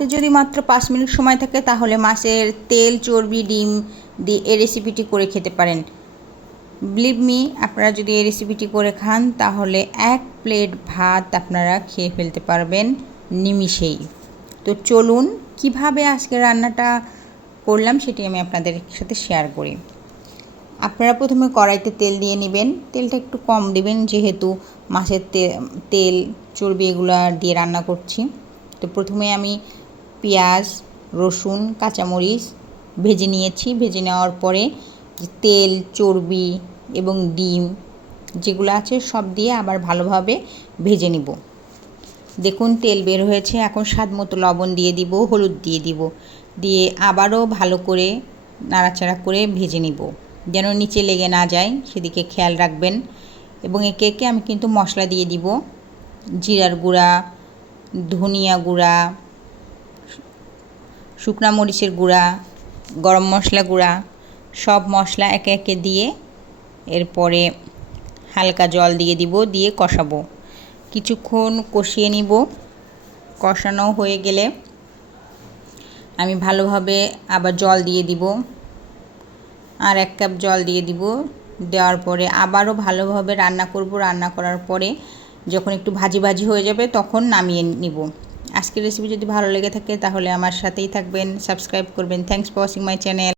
হাতে যদি মাত্র পাঁচ মিনিট সময় থাকে, তাহলে মাছের তেল, চর্বি, ডিম দিয়ে এই রেসিপিটি করে খেতে পারেন। বিলিভ মি আপনারা যদি এই রেসিপিটি করে খান, তাহলে এক প্লেট ভাত আপনারা খেয়ে ফেলতে পারবেন নিমিষেই। তো চলুন, কীভাবে আজকে রান্নাটা করলাম সেটি আমি আপনাদের সাথে শেয়ার করি। আপনারা প্রথমে কড়াইতে তেল দিয়ে নেবেন। তেলটা একটু কম দিবেন, যেহেতু মাছের তেল, চর্বি এগুলো দিয়ে রান্না করছি। তো প্রথমে আমি পেঁয়াজ, রসুন, কাঁচামরিচ ভেজে নিয়েছি। ভেজে নেওয়ার পরে তেল, চর্বি এবং ডিম যেগুলো আছে সব দিয়ে আবার ভালোভাবে ভেজে নিব। দেখুন, তেল বের হয়েছে। এখন স্বাদ মতো লবণ দিয়ে দিব, হলুদ দিয়ে দিব। দিয়ে আবারও ভালো করে নাড়াচাড়া করে ভেজে নিব। যেন নিচে লেগে না যায়, সেদিকে খেয়াল রাখবেন। এবং একে একে আমি কিন্তু মশলা দিয়ে দিব। জিরার গুঁড়া, ধনিয়া গুঁড়া শুকনা মরিচের গুঁড়া, গরম মশলা গুঁড়া, সব মশলা একে একে দিয়ে এরপরে হালকা জল দিয়ে দিব, দিয়ে কষাবো। কিছুক্ষণ কষিয়ে নিব। কষানো হয়ে গেলে আমি ভালোভাবে আবার জল দিয়ে দিব। আর এক কাপ জল দিয়ে দিব। দেওয়ার পরে আবারও ভালোভাবে রান্না করব। রান্না করার পরে যখন একটু ভাজি ভাজি হয়ে যাবে তখন নামিয়ে নিব। আজকের রেসিপি যদি ভালো লেগে থাকে তাহলে আমার সাথেই থাকবেন। সাবস্ক্রাইব করবেন। Thanks for watching my channel